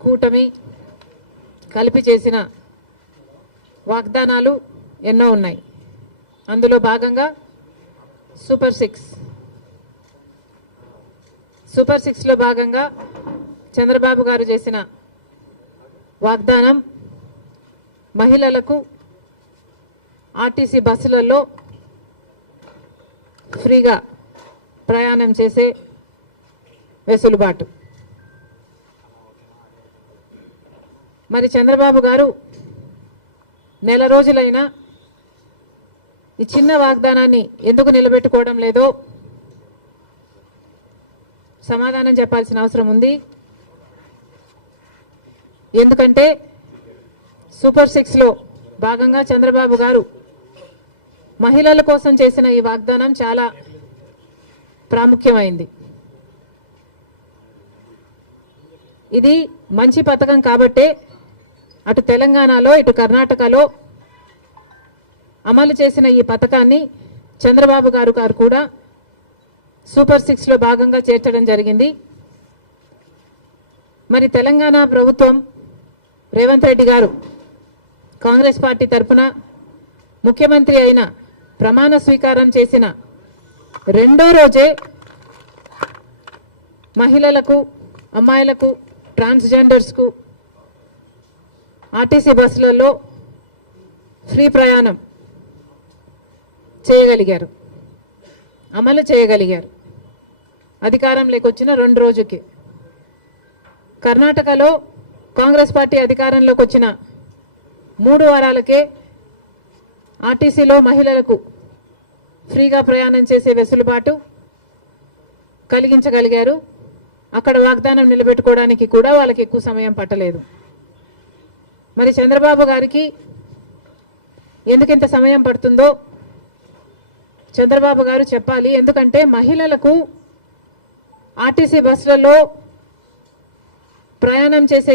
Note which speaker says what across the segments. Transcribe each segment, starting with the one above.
Speaker 1: కూటమి కలిపి చేసిన వాగ్దానాలు ఎన్నో ఉన్నాయి. అందులో భాగంగా సూపర్ సిక్స్ సూపర్ సిక్స్లో భాగంగా చంద్రబాబు గారు చేసిన వాగ్దానం మహిళలకు ఆర్టీసీ బస్సులలో ఫ్రీగా ప్రయాణం చేసే వెసులుబాటు. మరి చంద్రబాబు గారు నెల రోజులైనా ఈ చిన్న వాగ్దానాన్ని ఎందుకు నిలబెట్టుకోవడం లేదో సమాధానం చెప్పాల్సిన అవసరం ఉంది. ఎందుకంటే సూపర్ సిక్స్లో భాగంగా చంద్రబాబు గారు మహిళల కోసం చేసిన ఈ వాగ్దానం చాలా ప్రాముఖ్యమైంది. ఇది మంచి పథకం కాబట్టే అటు తెలంగాణలో ఇటు కర్ణాటకలో అమలు చేసిన ఈ పథకాన్ని చంద్రబాబు గారు గారు కూడా సూపర్ సిక్స్లో భాగంగా చేర్చడం జరిగింది. మరి తెలంగాణ ప్రభుత్వం రేవంత్ రెడ్డి గారు కాంగ్రెస్ పార్టీ తరఫున ముఖ్యమంత్రి అయిన ప్రమాణ స్వీకారం చేసిన రెండో రోజే మహిళలకు అమ్మాయిలకు ట్రాన్స్జెండర్స్కు ఆర్టీసీ బస్సులలో ఫ్రీ ప్రయాణం చేయగలిగారు. అమలు చేయగలిగారు. అధికారంలోకి వచ్చిన రెండు రోజుకి. కర్ణాటకలో కాంగ్రెస్ పార్టీ అధికారంలోకి వచ్చిన మూడు వారాలకే ఆర్టీసీలో మహిళలకు ఫ్రీగా ప్రయాణం చేసే వెసులుబాటు కలిగించగలిగారు. అక్కడ వాగ్దానం నిలబెట్టుకోవడానికి కూడా వాళ్ళకి ఎక్కువ సమయం పట్టలేదు. మరి చంద్రబాబు గారికి ఎందుకు ఇంత సమయం పడుతుందో చంద్రబాబు గారు చెప్పాలి ఎందుకంటే మహిళలకు ఆర్టీసీ బస్సులలో ప్రయాణం చేసే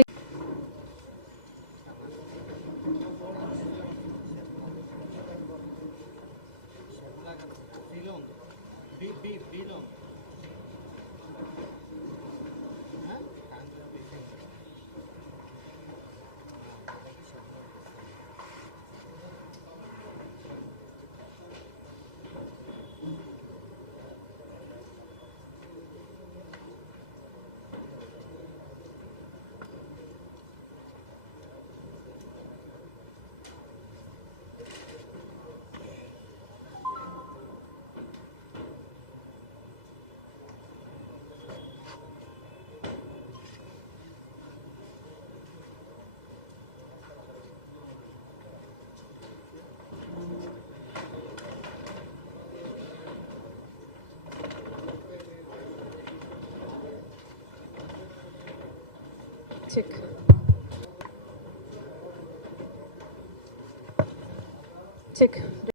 Speaker 1: Patrick. Tick.